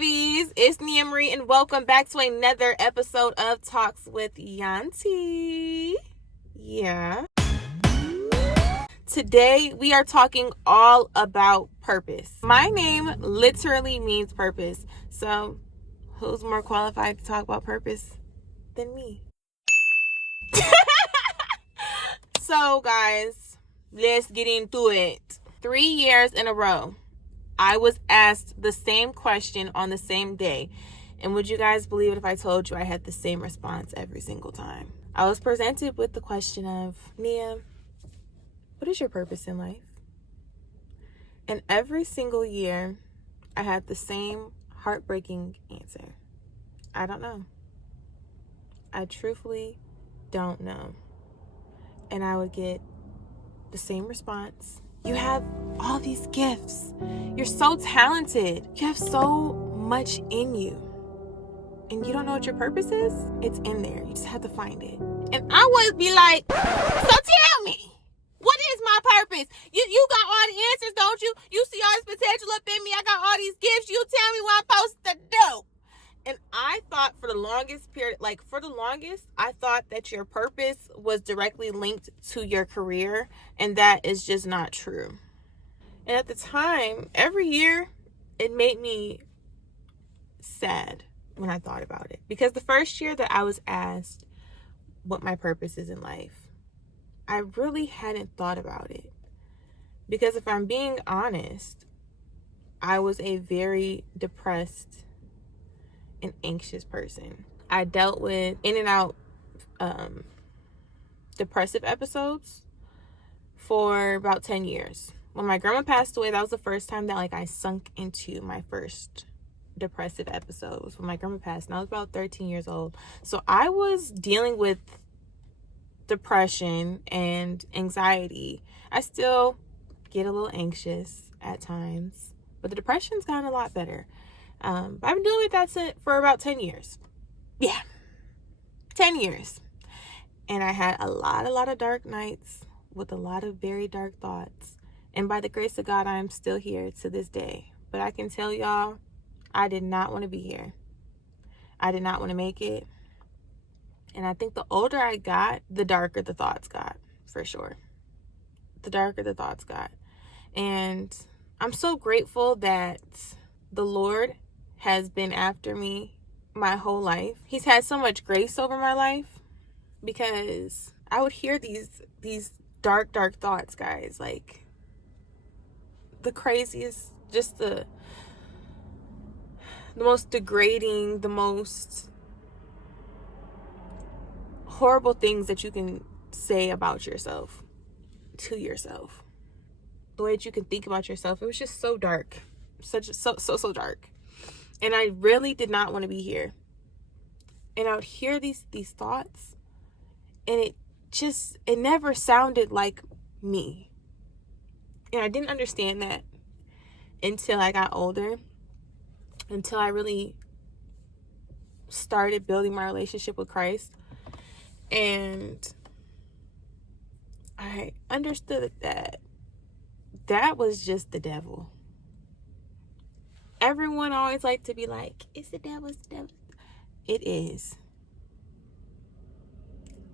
lovies? It's Nia Marie, and welcome back to another episode of Talks with Yuntie. Yeah. Today, we are talking all about purpose. My name literally means purpose. So, who's more qualified to talk about purpose than me? So, guys, let's get into it. 3 years in a row, I was asked the same question on the same day. And would you guys believe it if I told you I had the same response every single time? I was presented with the question of, Nia, what is your purpose in life? And every single year, I had the same heartbreaking answer. I don't know. I truthfully don't know. And I would get the same response. You have all these gifts. You're so talented. You have so much in you. And you don't know what your purpose is? It's in there. You just have to find it. And I would be like, so tell me, what is my purpose? You got all the answers, don't you? You see all this potential up in me. I got all these gifts. You tell me what I'm supposed to do. And I thought for the longest, I thought that your purpose was directly linked to your career, and that is just not true. And at the time, every year, it made me sad when I thought about it. Because the first year that I was asked what my purpose is in life, I really hadn't thought about it. Because if I'm being honest, I was a very depressed an anxious person. I dealt with in and out depressive episodes for about 10 years. When my grandma passed away, that was the first time that I sunk into my first depressive episode. It was when my grandma passed, and I was about 13 years old. So I was dealing with depression and anxiety. I still get a little anxious at times, but the depression's gotten a lot better. I've been dealing with that for about 10 years. Yeah, 10 years. And I had a lot of dark nights with a lot of very dark thoughts. And by the grace of God, I am still here to this day. But I can tell y'all, I did not want to be here. I did not want to make it. And I think the older I got, the darker the thoughts got, for sure. The darker the thoughts got. And I'm so grateful that the Lord has been after me my whole life. He's had so much grace over my life, because I would hear these dark thoughts, guys, like the craziest, just the most degrading, the most horrible things that you can say about yourself to yourself. The way that you can think about yourself, it was just so dark, so dark. And I really did not want to be here. And I would hear these thoughts, and it never sounded like me. And I didn't understand that until I got older, until I really started building my relationship with Christ. And I understood that was just the devil. Everyone always like to be like, it's the devil, it's the devil. It is.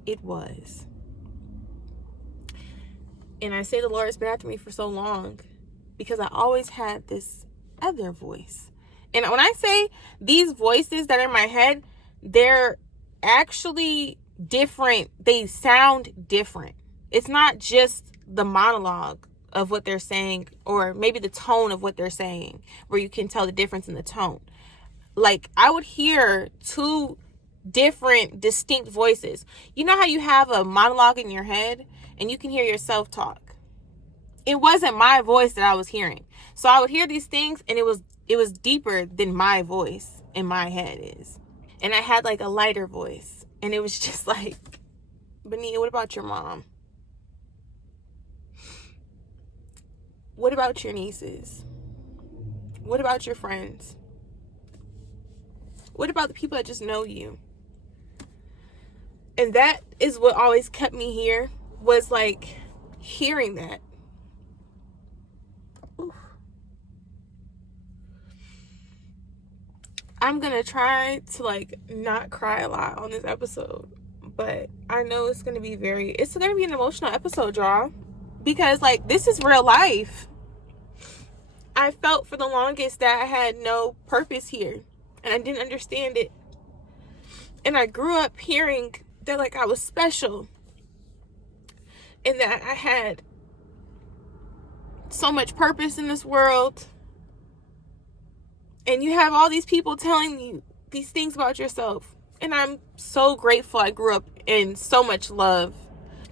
It was. And I say the Lord has been after me for so long because I always had this other voice. And when I say these voices that are in my head, they're actually different. They sound different. It's not just the monologue of what they're saying, or maybe the tone of what they're saying, where you can tell the difference in the tone. Like, I would hear two different distinct voices. You know how you have a monologue in your head and you can hear yourself talk? It wasn't my voice that I was hearing. So I would hear these things, and it was deeper than my voice in my head is. And I had a lighter voice, and it was just like, Benita, what about your mom? What about your nieces? What about your friends? What about the people that just know you? And that is what always kept me here, was hearing that. Oof. I'm gonna try to like not cry a lot on this episode, but I know it's gonna be an emotional episode, y'all, because like this is real life. I felt for the longest that I had no purpose here, and I didn't understand it. And I grew up hearing that like I was special, and that I had so much purpose in this world. And you have all these people telling you these things about yourself. And I'm so grateful I grew up in so much love.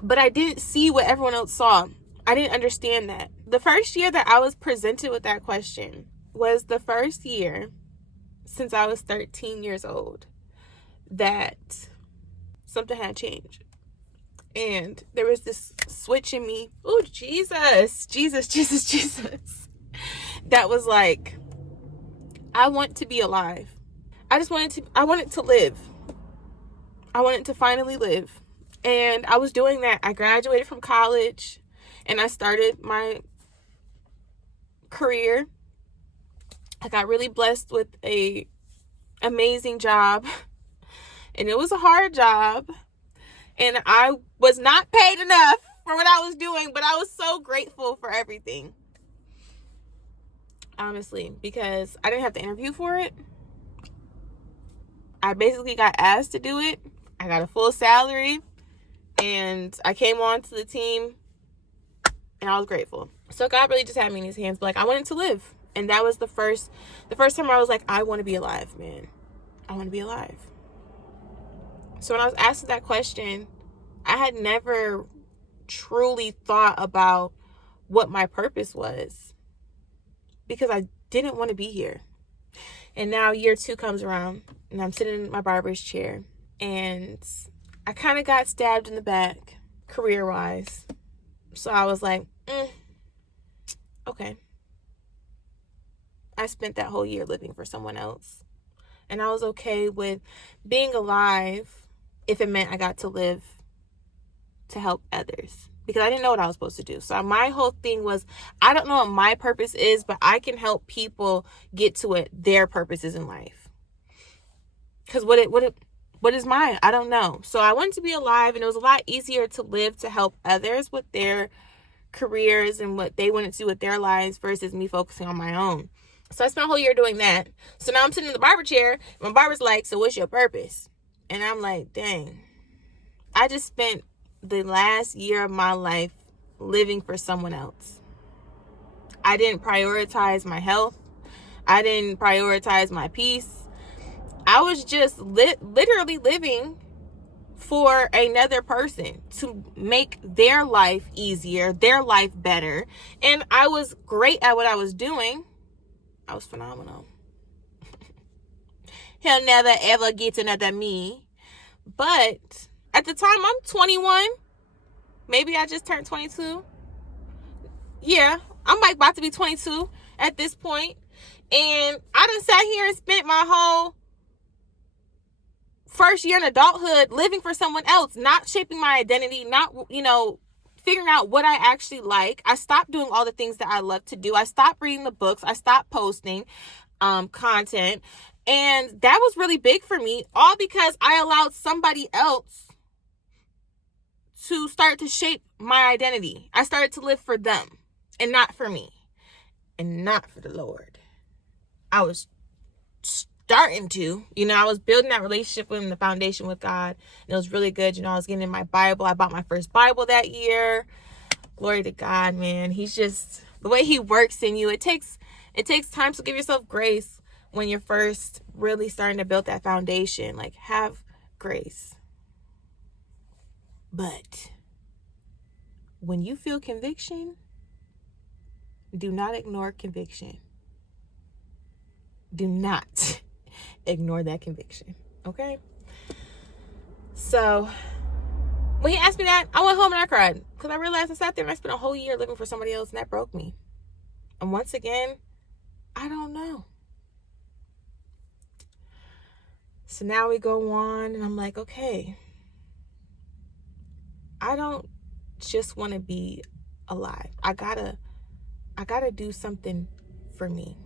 But I didn't see what everyone else saw. I didn't understand that. The first year that I was presented with that question was the first year since I was 13 years old that something had changed. And there was this switch in me. Oh, Jesus. That was like, I want to be alive. I wanted to live. I wanted to finally live. And I was doing that. I graduated from college and I started my career. I got really blessed with a amazing job. And it was a hard job. And I was not paid enough for what I was doing, but I was so grateful for everything. Honestly, because I didn't have to interview for it. I basically got asked to do it. I got a full salary and I came on to the team and I was grateful. So God really just had me in his hands. But like, I wanted to live. And that was the first time I was like, I want to be alive, man. I want to be alive. So when I was asked that question, I had never truly thought about what my purpose was, because I didn't want to be here. And now year 2 comes around and I'm sitting in my barber's chair and I kind of got stabbed in the back career-wise. So I was like, okay. I spent that whole year living for someone else. And I was okay with being alive if it meant I got to live to help others, because I didn't know what I was supposed to do. So my whole thing was, I don't know what my purpose is, but I can help people get to what their purpose is in life. Because what is mine? I don't know. So I wanted to be alive, and it was a lot easier to live to help others with their careers and what they wanted to do with their lives versus me focusing on my own. So I spent a whole year doing that. So now I'm sitting in the barber chair. And my barber's like, so what's your purpose? And I'm like, dang, I just spent the last year of my life living for someone else. I didn't prioritize my health. I didn't prioritize my peace. I was just literally living for another person to make their life easier, their life better. And I was great at what I was doing. I was phenomenal. He'll never ever get another me. But at the time, I'm 21. Maybe I just turned 22. Yeah, I'm like about to be 22 at this point. And I done sat here and spent my whole first year in adulthood living for someone else, not shaping my identity, not, figuring out what I actually like. I stopped doing all the things that I love to do. I stopped reading the books. I stopped posting content. And that was really big for me, all because I allowed somebody else to start to shape my identity. I started to live for them and not for me and not for the Lord. I was starting to, I was building that relationship with the foundation with God, and it was really good. I was getting in my Bible. I bought my first Bible that year. Glory to God, man. He's just, the way he works in you, it takes time. So give yourself grace when you're first really starting to build that foundation. Like, have grace. But when you feel conviction, do not ignore conviction. Do not ignore that conviction. Okay? So when he asked me that, I went home and I cried, because I realized I sat there and I spent a whole year living for somebody else, and that broke me. And once again, I don't know. So now we go on, and I'm like, okay, I don't just want to be alive. I gotta do something for me.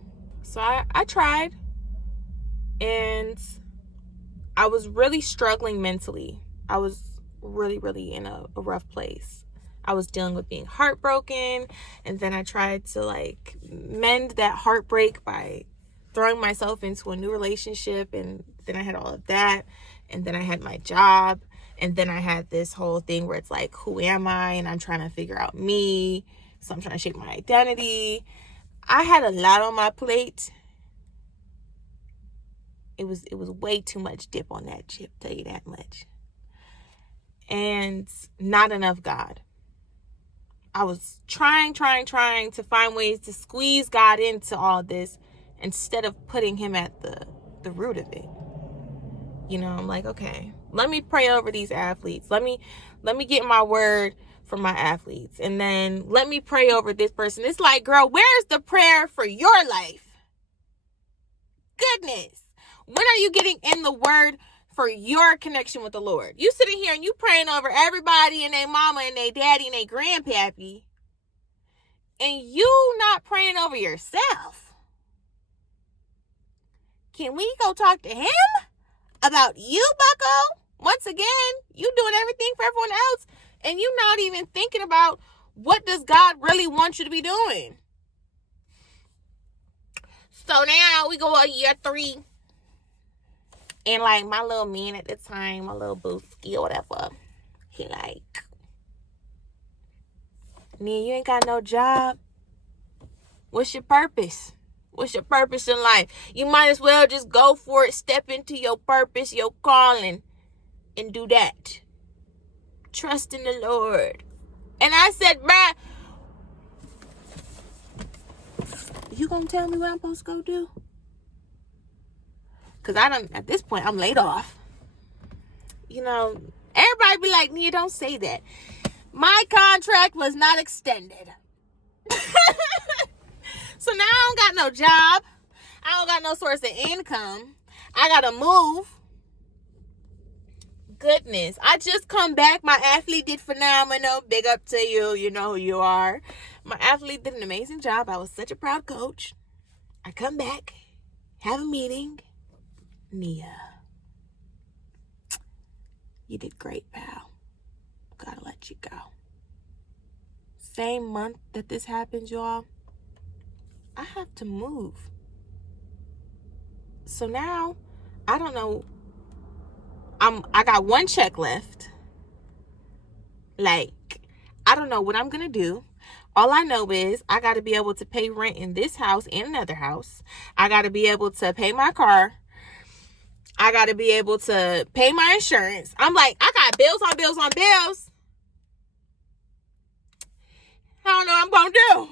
So I tried. And I was really struggling mentally. I was really in a rough place. I was dealing with being heartbroken, and then I tried to like mend that heartbreak by throwing myself into a new relationship, and then I had all of that, and then I had my job, and then I had this whole thing where it's like, who am I? And I'm trying to figure out me, so I'm trying to shape my identity. I had a lot on my plate. It was way too much dip on that chip, tell you that much. And not enough God. I was trying to find ways to squeeze God into all this instead of putting him at the root of it. You know, I'm like, okay, let me pray over these athletes. Let me get my word from my athletes. And then let me pray over this person. It's like, girl, where's the prayer for your life? Goodness. When are you getting in the word for your connection with the Lord? You sitting here and you praying over everybody and their mama and their daddy and their grandpappy, and you not praying over yourself. Can we go talk to him about you, bucko? Once again, you doing everything for everyone else, and you not even thinking about what does God really want you to be doing. So now we go on year 3. And like my little man at the time, my little booski or whatever, he like, Nia, you ain't got no job. What's your purpose? What's your purpose in life? You might as well just go for it, step into your purpose, your calling, and do that. Trust in the Lord. And I said, bruh, you gonna tell me what I'm supposed to go do? Because at this point, I'm laid off. You know, everybody be like, Nia, don't say that. My contract was not extended. So now I don't got no job. I don't got no source of income. I got to move. Goodness. I just come back. My athlete did phenomenal. Big up to you. You know who you are. My athlete did an amazing job. I was such a proud coach. I come back, have a meeting. Nia, you did great, pal. Gotta let you go. Same month that this happens, y'all, I have to move. So now, I don't know. I got one check left. Like, I don't know what I'm gonna do. All I know is I got to be able to pay rent in this house and another house. I got to be able to pay my car. I got to be able to pay my insurance. I'm like, I got bills on bills on bills. I don't know what I'm going to do.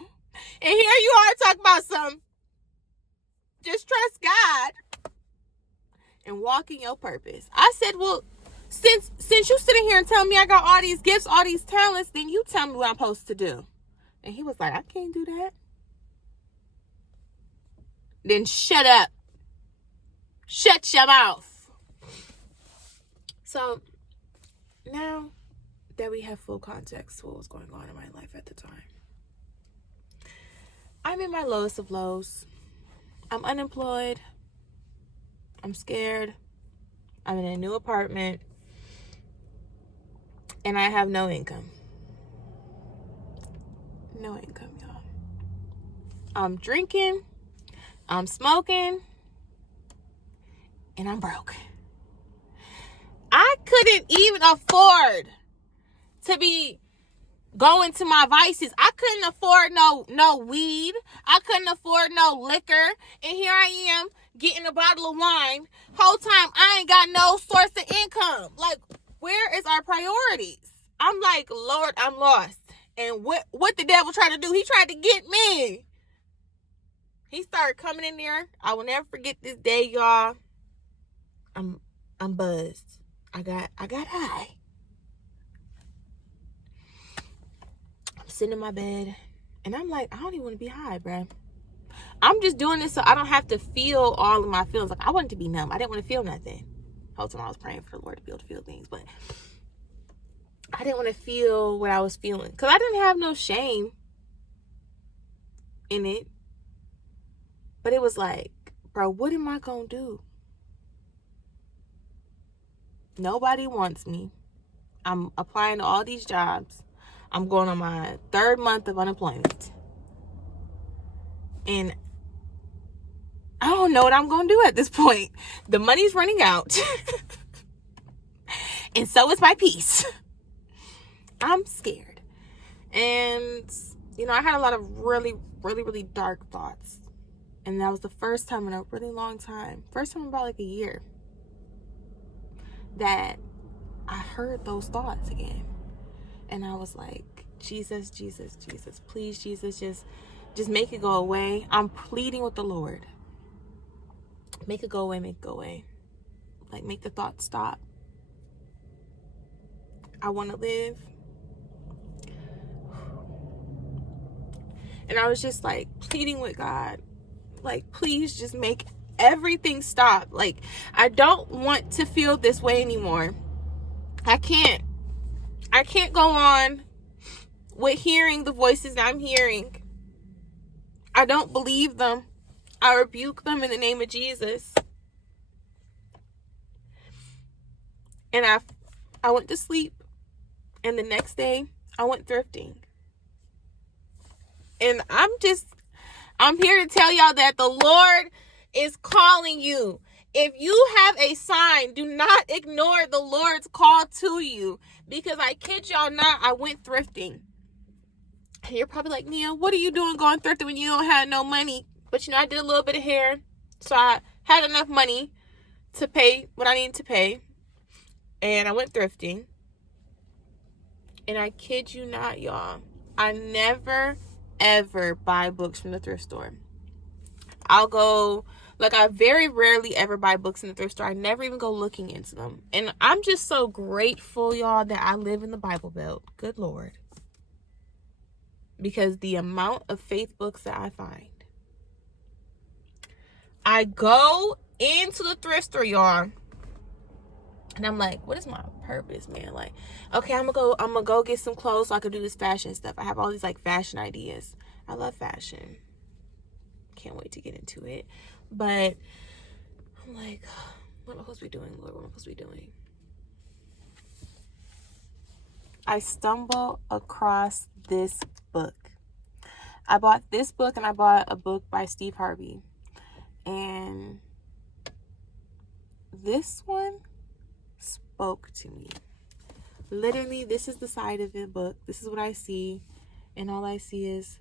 And here you are talking about some, just trust God and walk in your purpose. I said, well, since you sitting here and telling me I got all these gifts, all these talents, then you tell me what I'm supposed to do. And he was like, I can't do that. Then shut up. Shut your mouth. So now that we have full context to what was going on in my life at the time, I'm in my lowest of lows. I'm unemployed. I'm scared. I'm in a new apartment. And I have no income. No income, y'all. I'm drinking. I'm smoking. And I'm broke. I couldn't even afford to be going to my vices. I couldn't afford no weed. I couldn't afford no liquor. And here I am getting a bottle of wine. Whole time I ain't got no source of income. Like, where is our priorities? I'm like, Lord, I'm lost. And what the devil tried to do? He tried to get me. He started coming in there. I will never forget this day, y'all. I'm buzzed. I got high. I'm sitting in my bed and I'm like, I don't even want to be high, bruh. I'm just doing this so I don't have to feel all of my feelings. Like, I wanted to be numb. I didn't want to feel nothing. The whole time I was praying for the Lord to be able to feel things, but I didn't want to feel what I was feeling because I didn't have no shame in it. But it was like, bro, what am I gonna do? Nobody wants me. I'm applying to all these jobs. I'm going on my 3rd month of unemployment. And I don't know what I'm going to do at this point. The money's running out. And so is my peace. I'm scared. And, I had a lot of really, really, really dark thoughts. And that was the first time in a really long time. First time in about like a year. That I heard those thoughts again. And I was like, Jesus, Jesus, Jesus. Please, Jesus, just make it go away. I'm pleading with the Lord. Make it go away, make it go away. Like, make the thoughts stop. I want to live. And I was just like pleading with God. Like, please just make everything stop. Like, I don't want to feel this way anymore. I can't go on with hearing the voices that I'm hearing. I don't believe them. I rebuke them in the name of Jesus. And I went to sleep. And the next day, I went thrifting. And I'm here to tell y'all that the Lord is calling you. If you have a sign, do not ignore the Lord's call to you. Because I kid y'all not, I went thrifting. And you're probably like, Nia, what are you doing going thrifting when you don't have no money? But I did a little bit of hair. So I had enough money to pay what I needed to pay. And I went thrifting. And I kid you not, y'all, I never, ever buy books from the thrift store. I very rarely ever buy books in the thrift store. I never even go looking into them. And I'm just so grateful, y'all, that I live in the Bible Belt. Good Lord. Because the amount of faith books that I find. I go into the thrift store, y'all. And I'm like, what is my purpose, man? Like, okay, I'm gonna go get some clothes so I can do this fashion stuff. I have all these like fashion ideas. I love fashion. Can't wait to get into it. But I'm like, what am I supposed to be doing, Lord? What am I supposed to be doing? I stumble across this book. I bought this book and I bought a book by Steve Harvey. And this one spoke to me. Literally, this is the side of the book. This is what I see. And all I see is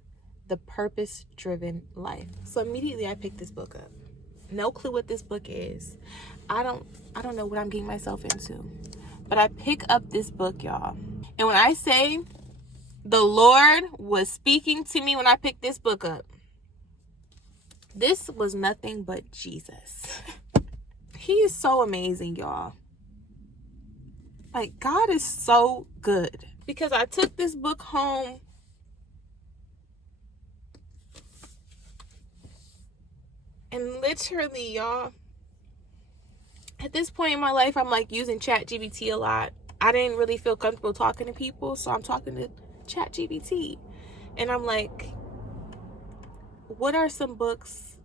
the purpose-driven life. So immediately I picked this book up. No clue what this book is. I don't know what I'm getting myself into. But I pick up this book, y'all. And when I say the Lord was speaking to me when I picked this book up, this was nothing but Jesus. He is so amazing, y'all. Like, God is so good. Because I took this book home. And literally, y'all, at this point in my life, I'm like using ChatGPT a lot. I didn't really feel comfortable talking to people, so I'm talking to ChatGPT. And I'm like, what are some books?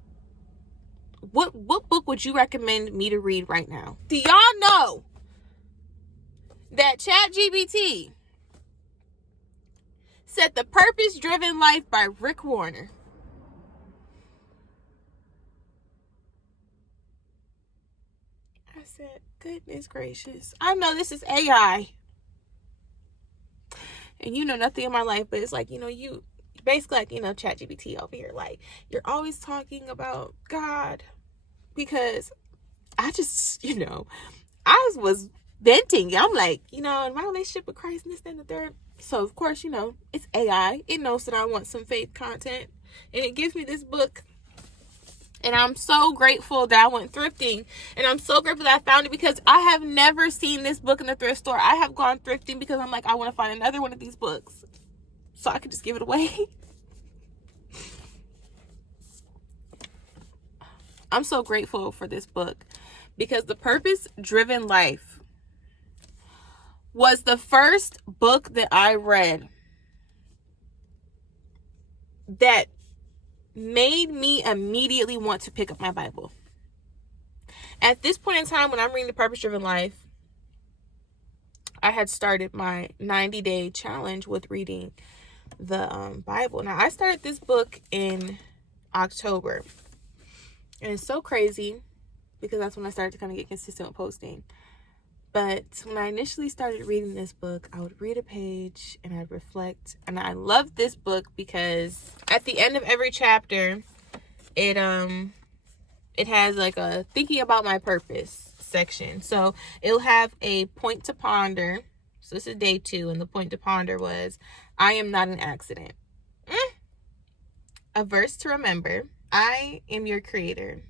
What book would you recommend me to read right now? Do y'all know that ChatGPT said The Purpose-Driven Life by Rick Warner? I said, goodness gracious. I know this is AI. And you know nothing in my life, but it's like, you basically like, ChatGPT over here. Like, you're always talking about God. Because I just, I was venting. I'm like, in my relationship with Christ and this, and the third. So, of course, it's AI. It knows that I want some faith content. And it gives me this book. And I'm so grateful that I went thrifting. And I'm so grateful that I found it because I have never seen this book in the thrift store. I have gone thrifting because I'm like, I want to find another one of these books so I could just give it away. I'm so grateful for this book because The Purpose-Driven Life was the first book that I read that made me immediately want to pick up my Bible. At this point in time, when I'm reading The Purpose-Driven Life, I had started my 90-day challenge with reading the Bible. Now, I started this book in October. And it's so crazy because that's when I started to kind of get consistent with posting. But when I initially started reading this book, I would read a page and I'd reflect. And I love this book because at the end of every chapter, it has like a thinking about my purpose section. So it'll have a point to ponder. So this is day 2, and the point to ponder was, I am not an accident. A verse to remember. I am your creator.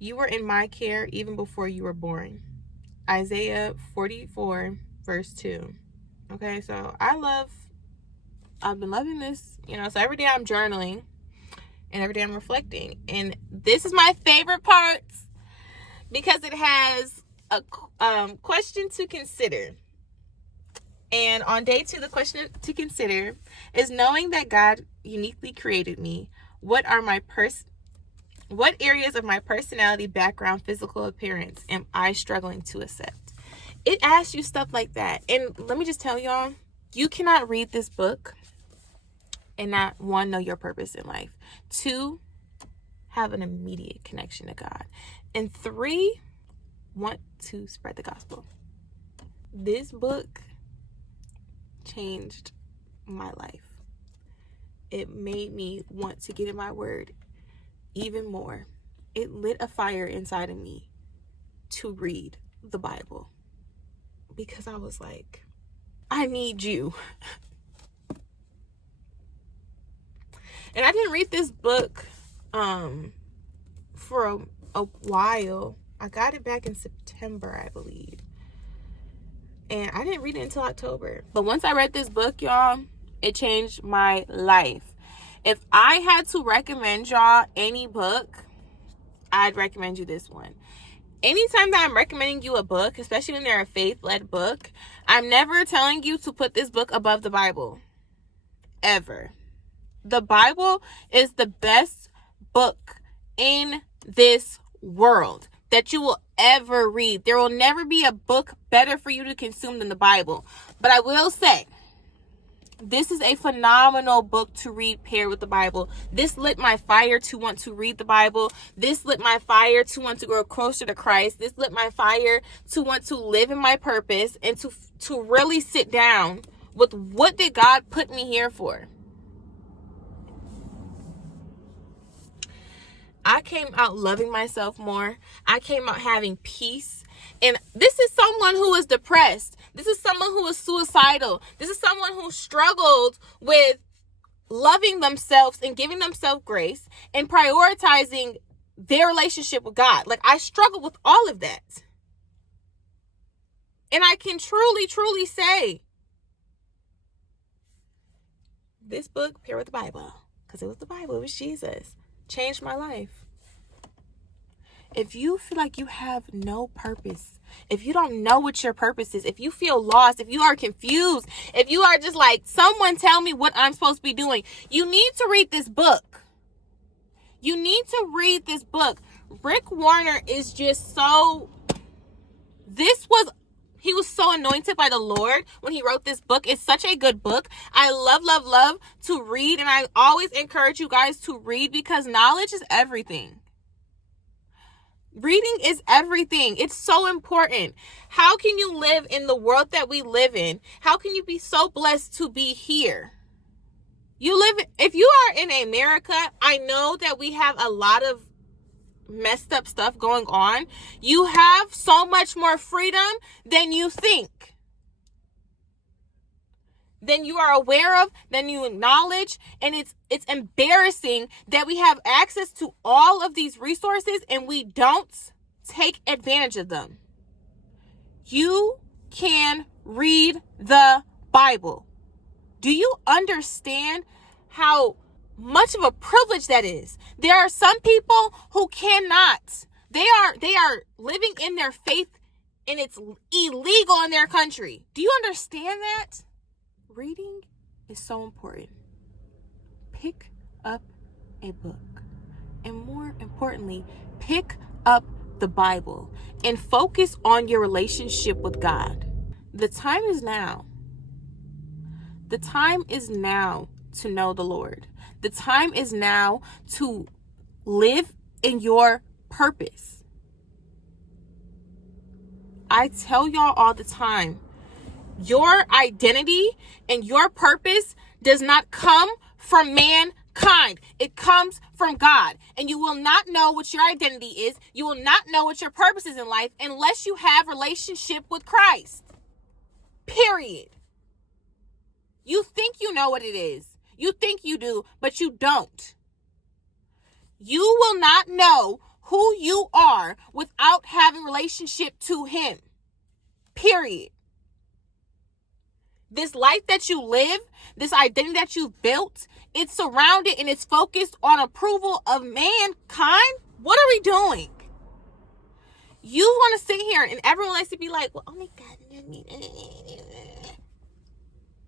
You were in my care even before you were born. Isaiah 44, verse 2. Okay, so I've been loving this, so every day I'm journaling and every day I'm reflecting. And this is my favorite part because it has a question to consider. And on day 2, the question to consider is, knowing that God uniquely created me, what areas of my personality, background, physical appearance am I struggling to accept? It asks you stuff like that. And let me just tell y'all, you cannot read this book and not, 1, know your purpose in life. 2, have an immediate connection to God. And 3, want to spread the gospel. This book changed my life. It made me want to get in my word even more. It lit a fire inside of me to read the Bible because I was like, I need you. And I didn't read this book for a while. I got it back in September, I believe. And I didn't read it until October. But once I read this book, y'all, it changed my life. If I had to recommend y'all any book, I'd recommend you this one. Anytime that I'm recommending you a book, especially when they're a faith-led book, I'm never telling you to put this book above the Bible. Ever. The Bible is the best book in this world that you will ever read. There will never be a book better for you to consume than the Bible. But I will say, this is a phenomenal book to read paired with the Bible. This lit my fire to want to read the Bible. This lit my fire to want to grow closer to Christ. This lit my fire to want to live in my purpose and to really sit down with, what did God put me here for? I came out loving myself more. I came out having peace. And this is someone who is depressed. This is someone who is suicidal. This is someone who struggled with loving themselves and giving themselves grace and prioritizing their relationship with God. Like, I struggled with all of that. And I can truly, truly say, this book paired with the Bible, because it was the Bible, it was Jesus, changed my life. If you feel like you have no purpose, if you don't know what your purpose is, if you feel lost, if you are confused, if you are just like, someone tell me what I'm supposed to be doing, you need to read this book. You need to read this book. Rick Warner is just so, he was so anointed by the Lord when he wrote this book. It's such a good book. I love to read, and I always encourage you guys to read because knowledge is everything. Reading is everything. It's so important. How can you live in the world that we live in? How can you be so blessed to be here? If you are in America, I know that we have a lot of messed up stuff going on. You have so much more freedom than you think, than you are aware of, than you acknowledge. And it's embarrassing that we have access to all of these resources and we don't take advantage of them. You can read the Bible. Do you understand how much of a privilege that is? There are some people who cannot. They are living in their faith and it's illegal in their country. Do you understand that? Reading is so important. Pick up a book. And more importantly, pick up the Bible and focus on your relationship with God. The time is now. The time is now to know the Lord. The time is now to live in your purpose. I tell y'all all the time, your identity and your purpose does not come from mankind. It comes from God. And you will not know what your identity is. You will not know what your purpose is in life unless you have relationship with Christ. Period. You think you know what it is. You think you do, but you don't. You will not know who you are without having relationship to him. Period. This life that you live, this identity that you've built, it's surrounded and it's focused on approval of mankind. What are we doing? You want to sit here and everyone likes to be like, well, oh my God.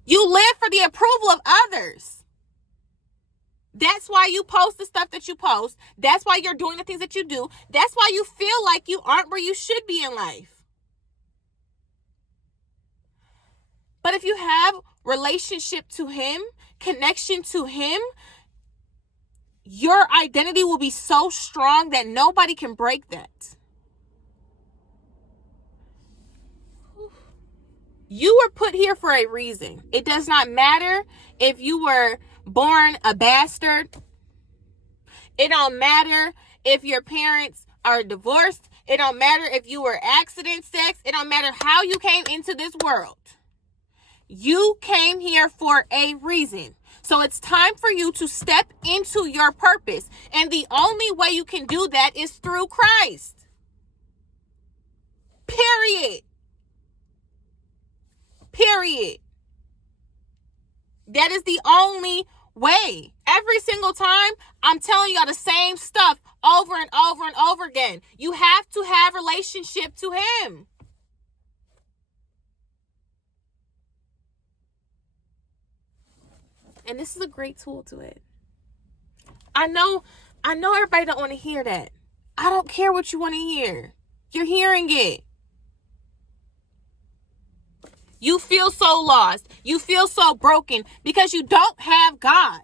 You live for the approval of others. That's why you post the stuff that you post. That's why you're doing the things that you do. That's why you feel like you aren't where you should be in life. But if you have relationship to him, connection to him, your identity will be so strong that nobody can break that. You were put here for a reason. It does not matter if you were born a bastard. It don't matter if your parents are divorced. It don't matter if you were accident sex. It don't matter how you came into this world. You came here for a reason. So it's time for you to step into your purpose. And the only way you can do that is through Christ. Period. Period. That is the only way. Every single time, I'm telling y'all the same stuff over and over and over again. You have to have relationship to him. And this is a great tool to it. I know everybody don't want to hear that. I don't care what you want to hear. You're hearing it. You feel so lost. You feel so broken because you don't have God.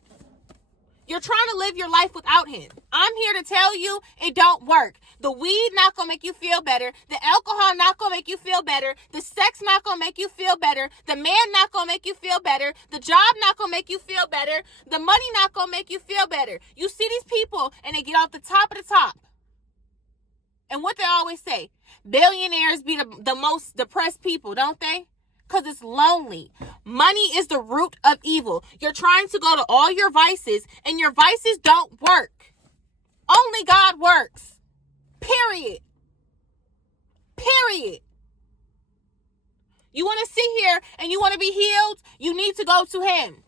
You're trying to live your life without him. I'm here to tell you it don't work. The weed not going to make you feel better. The alcohol not going to make you feel better. The sex not going to make you feel better. The man not going to make you feel better. The job not going to make you feel better. The money not going to make you feel better. You see these people and they get off the top of the top. And what they always say, billionaires be the most depressed people, don't they? Because it's lonely. Money is the root of evil. You're trying to go to all your vices, and your vices don't work. Only God works. Period. Period. You want to sit here and you want to be healed? You need to go to him.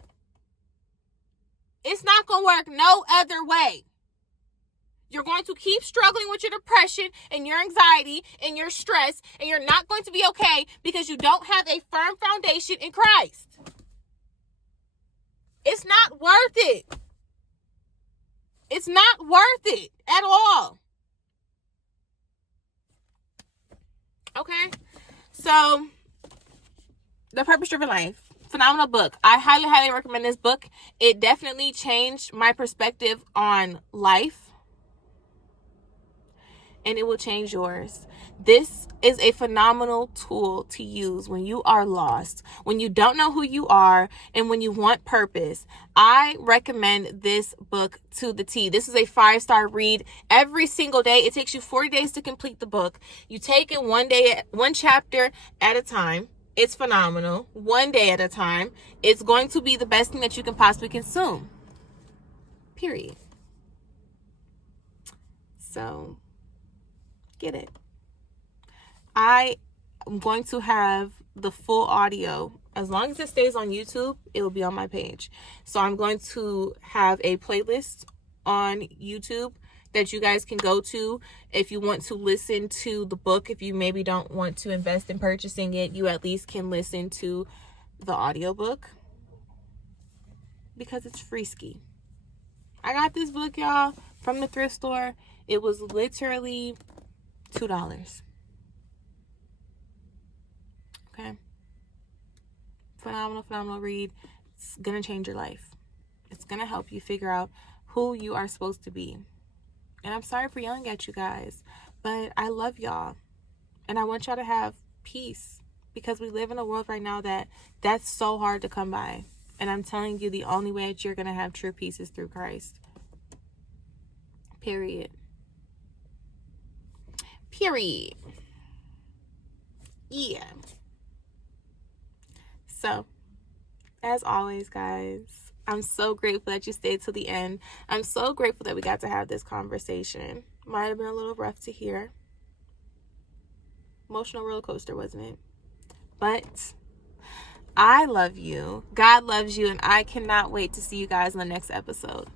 It's not going to work no other way. You're going to keep struggling with your depression and your anxiety and your stress, and you're not going to be okay because you don't have a firm foundation in Christ. It's not worth it. It's not worth it at all. Okay? So, The Purpose-Driven Life. Phenomenal book. I highly, highly recommend this book. It definitely changed my perspective on life. And it will change yours. This is a phenomenal tool to use when you are lost, when you don't know who you are, and when you want purpose. I recommend this book to the T. This is a 5-star read every single day. It takes you 40 days to complete the book. You take it one chapter at a time. It's phenomenal. One day at a time. It's going to be the best thing that you can possibly consume. Period. So, get it. I am going to have the full audio. As long as it stays on YouTube, it will be on my page. So I'm going to have a playlist on YouTube that you guys can go to if you want to listen to the book. If you maybe don't want to invest in purchasing it, you at least can listen to the audiobook because it's free ski. I got this book, y'all, from the thrift store. It was literally $2. Okay. phenomenal read. It's going to change your life. It's going to help you figure out who you are supposed to be. And I'm sorry for yelling at you guys, but I love y'all. And I want y'all to have peace, because we live in a world right now that's so hard to come by. And I'm telling you, the only way that you're going to have true peace is through Christ. Period. Yeah. So, as always, guys, I'm so grateful that you stayed till the end. I'm so grateful that we got to have this conversation. Might have been a little rough to hear. Emotional roller coaster, wasn't it? But I love you. God loves you. And I cannot wait to see you guys in the next episode.